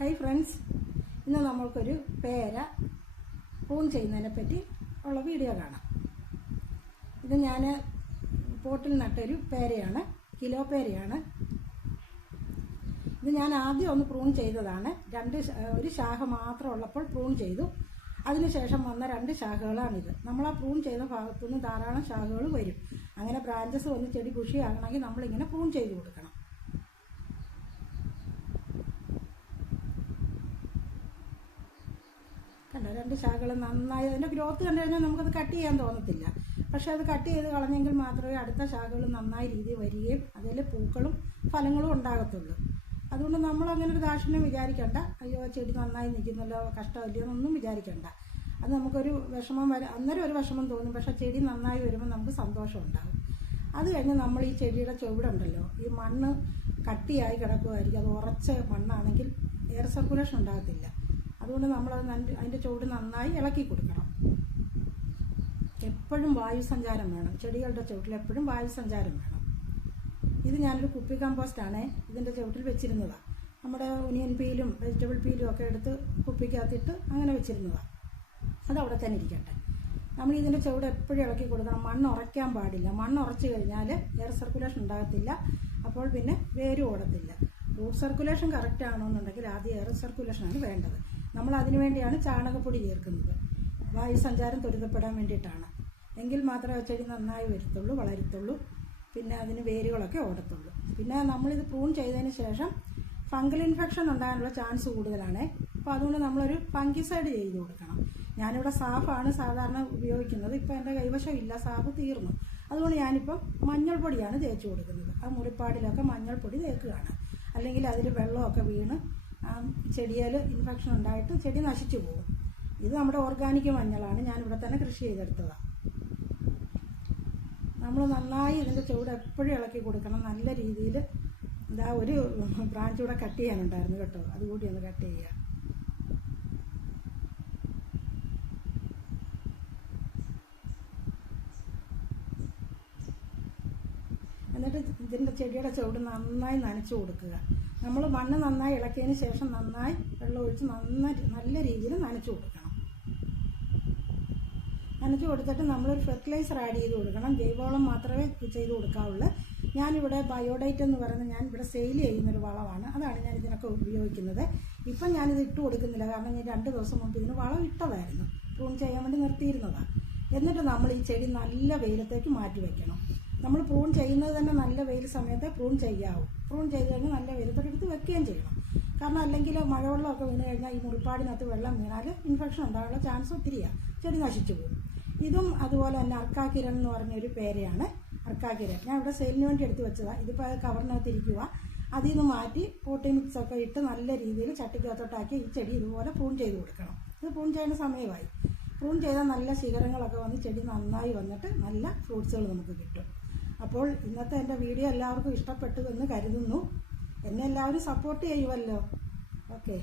Hi friends, ഇന്ന് നമ്മൾക്കൊരു പേര പ്രൂൺ ചെയ്യുന്നതിനെ പറ്റി ഉള്ള വീഡിയോ കാണാം. ഇത് ഞാൻ പോട്ടിൽ നട്ടൊരു പേരയാണ്, കിലോ പേരയാണ്. ഇത് ഞാൻ ആദ്യം ഒന്ന് പ്രൂൺ ചെയ്തതാണ്. ഒരു ശാഖ മാത്രം ഉള്ളപ്പോൾ പ്രൂൺ ചെയ്തു. അതിനുശേഷം വന്ന 2 ശാഖകളാണിത്. നമ്മൾ ആ പ്രൂൺ ചെയ്ത ഭാഗത്തുനിന്ന് ധാരാളം ശാഖകൾ വരും. അങ്ങനെ ബ്രാഞ്ചസ് വന്ന് ചെടി ബുഷിയാകണമെങ്കിൽ നമ്മളിങ്ങനെ പ്രൂൺ ചെയ്ത് കൊടുക്കണം. കണ്ടോ, 2 ശാഖകൾ നന്നായി അതിൻ്റെ ഗ്രോത്ത് കണ്ടു കഴിഞ്ഞാൽ നമുക്കത് കട്ട് ചെയ്യാൻ തോന്നത്തില്ല. പക്ഷെ അത് കട്ട് ചെയ്ത് കളഞ്ഞെങ്കിൽ മാത്രമേ അടുത്ത ശാഖകൾ നന്നായി രീതിയിൽ വരികയും അതിൽ പൂക്കളും ഫലങ്ങളും ഉണ്ടാകത്തുള്ളൂ. അതുകൊണ്ട് നമ്മളങ്ങനെ ഒരു ദാക്ഷിണ്യം വിചാരിക്കേണ്ട. അയ്യോ ചെടി നന്നായി നിൽക്കുന്നല്ലോ, കഷ്ടമല്ലയോ എന്നൊന്നും വിചാരിക്കേണ്ട. അത് നമുക്കൊരു വിഷമം അന്നേരം ഒരു വിഷമം തോന്നും. പക്ഷെ ചെടി നന്നായി വരുമ്പോൾ നമുക്ക് സന്തോഷം ഉണ്ടാകും. അത് കഴിഞ്ഞ് നമ്മൾ ഈ ചെടിയുടെ ചുവടുണ്ടല്ലോ, ഈ മണ്ണ് കട്ടിയായി കിടക്കുമായിരിക്കും. അത് ഉറച്ച മണ്ണാണെങ്കിൽ എയർ സർക്കുലേഷൻ ഉണ്ടാകത്തില്ല. അതുകൊണ്ട് നമ്മളത് അതിൻ്റെ ചുവട് നന്നായി ഇളക്കി കൊടുക്കണം. എപ്പോഴും വായുസഞ്ചാരം വേണം. ചെടികളുടെ ചുവട്ടിൽ എപ്പോഴും വായുസഞ്ചാരം വേണം. ഇത് ഞാനൊരു കുപ്പി കമ്പോസ്റ്റാണ് ഇതിൻ്റെ ചുവട്ടിൽ വെച്ചിരുന്നതാണ്. നമ്മുടെ ഒനിയൻ പീലും വെജിറ്റബിൾ പീലും ഒക്കെ എടുത്ത് കുപ്പിക്കകത്തിട്ട് അങ്ങനെ വെച്ചിരുന്നതാണ്. അതവിടെ തന്നെ ഇരിക്കട്ടെ. നമ്മൾ ഇതിൻ്റെ ചുവട് എപ്പോഴും ഇളക്കി കൊടുക്കണം. മണ്ണ് ഉറയ്ക്കാൻ പാടില്ല. മണ്ണ് ഉറച്ചു കഴിഞ്ഞാൽ എയർ സർക്കുലേഷൻ ഉണ്ടാകത്തില്ല. അപ്പോൾ പിന്നെ വേരും ഓടത്തില്ല. റൂട്ട് സർക്കുലേഷൻ കറക്റ്റ് ആണെന്നുണ്ടെങ്കിൽ ആദ്യം എയർ സർക്കുലേഷനാണ് വേണ്ടത്. നമ്മൾ അതിനു വേണ്ടിയാണ് ചാണകപ്പൊടി ചേർക്കുന്നത്. വായുസഞ്ചാരം ത്വരിതപ്പെടാൻ വേണ്ടിയിട്ടാണ്. എങ്കിൽ മാത്രമേ ചെടി നന്നായി വരത്തുള്ളൂ, വളരത്തുള്ളൂ. പിന്നെ അതിന് വേരുകളൊക്കെ ഓടത്തുള്ളൂ. പിന്നെ നമ്മളിത് പ്രൂൺ ചെയ്തതിന് ശേഷം ഫംഗൽ ഇൻഫെക്ഷൻ ഉണ്ടാകാനുള്ള ചാൻസ് കൂടുതലാണ്. അപ്പോൾ അതുകൊണ്ട് നമ്മളൊരു ഫംഗിസൈഡ് ചെയ്ത് കൊടുക്കണം. ഞാനിവിടെ സാഫാണ് സാധാരണ ഉപയോഗിക്കുന്നത്. ഇപ്പോൾ എൻ്റെ കൈവശം ഇല്ല, സാഫ് തീർന്നു. അതുകൊണ്ട് ഞാനിപ്പം മഞ്ഞൾപ്പൊടിയാണ് തേച്ച് കൊടുക്കുന്നത്. ആ മുറിപ്പാടിലൊക്കെ മഞ്ഞൾപ്പൊടി തേക്കുകയാണ്. അല്ലെങ്കിൽ അതിൽ വെള്ളമൊക്കെ വീണ് ചെടിയിൽ ഇൻഫെക്ഷൻ ഉണ്ടായിട്ട് ചെടി നശിച്ചു പോകും. ഇത് നമ്മുടെ ഓർഗാനിക് മഞ്ഞളാണ്. ഞാനിവിടെ തന്നെ കൃഷി ചെയ്തെടുത്തതാണ്. നമ്മൾ നന്നായി ഇതിൻ്റെ ചുവട് എപ്പോഴും ഇളക്കി കൊടുക്കണം. നല്ല രീതിയിൽ ഒരു ബ്രാഞ്ച് കൂടെ കട്ട് ചെയ്യാനുണ്ടായിരുന്നു കേട്ടോ, അതുകൂടി ഒന്ന് കട്ട് ചെയ്യുക. എന്നിട്ട് ഇതിൻ്റെ ചെടിയുടെ ചുവട് നന്നായി നനച്ചു കൊടുക്കുക. നമ്മൾ മണ്ണ് നന്നായി ഇളക്കിയതിന് ശേഷം നന്നായി വെള്ളം ഒഴിച്ച് നല്ല രീതിയിൽ നനച്ചു കൊടുക്കണം. നനച്ചു കൊടുത്തിട്ട് നമ്മളൊരു ഫെർട്ടിലൈസർ ആഡ് ചെയ്ത് കൊടുക്കണം. ജൈവവളം മാത്രമേ ചെയ്ത് കൊടുക്കാവുള്ളൂ. ഞാനിവിടെ ബയോഡൈറ്റ് എന്ന് പറയുന്നത് ഞാനിവിടെ സെയിൽ ചെയ്യുന്നൊരു വളമാണ്. അതാണ് ഞാൻ ഇതിനൊക്കെ ഉപയോഗിക്കുന്നത്. ഇപ്പം ഞാനിത് ഇട്ട് കൊടുക്കുന്നില്ല. കാരണം ഞാൻ 2 ദിവസം മുമ്പ് ഇതിന് വളം ഇട്ടതായിരുന്നു. പ്രൂൺ ചെയ്യാൻ വേണ്ടി നിർത്തിയിരുന്നതാണ്. എന്നിട്ട് നമ്മൾ ഈ ചെടി നല്ല വെയിലത്തേക്ക് മാറ്റി വയ്ക്കണം. നമ്മൾ പ്രൂൺ ചെയ്യുന്നത് തന്നെ നല്ല വെയിൽ സമയത്ത് പ്രൂൺ ചെയ്യാവും. പ്രൂൺ ചെയ്ത് കഴിഞ്ഞാൽ നല്ല വെയിലത്തോട്ട് എടുത്ത് വെക്കുകയും ചെയ്യണം. കാരണം അല്ലെങ്കിൽ മഴവെള്ളമൊക്കെ വീണ് കഴിഞ്ഞാൽ ഈ മുറിപ്പാടിനകത്ത് വെള്ളം വീണാൽ ഇൻഫെക്ഷൻ ഉണ്ടാകാനുള്ള ചാൻസ് ഒത്തിരിയാണ്. ചെടി നശിച്ചു പോകും. ഇതും അതുപോലെ തന്നെ അർക്കാക്കിരൺ എന്ന് പറഞ്ഞൊരു പേരയാണ്. അർക്കാക്കിരൺ ഞാൻ ഇവിടെ സെയിലിന് വേണ്ടി എടുത്ത് വെച്ചതാണ്. ഇതിപ്പോൾ കവറിനകത്ത് ഇരിക്കുക. അതിൽ നിന്ന് മാറ്റി പോട്ടി മിക്സൊക്കെ ഇട്ട് നല്ല രീതിയിൽ ചട്ടിക്കകത്തോട്ടാക്കി ഈ ചെടി ഇതുപോലെ പ്രൂൺ ചെയ്ത് കൊടുക്കണം. ഇത് പ്രൂൺ ചെയ്യുന്ന സമയമായി. പ്രൂൺ ചെയ്താൽ നല്ല ശിഖരങ്ങളൊക്കെ വന്ന് ചെടി നന്നായി വന്നിട്ട് നല്ല ഫ്രൂട്ട്സുകൾ നമുക്ക് കിട്ടും. അപ്പോൾ ഇന്നത്തെ എൻ്റെ വീഡിയോ എല്ലാവർക്കും ഇഷ്ടപ്പെട്ടു എന്ന് കരുതുന്നു. എന്നെ എല്ലാവരും സപ്പോർട്ട് ചെയ്യുമല്ലോ. ഓക്കെ.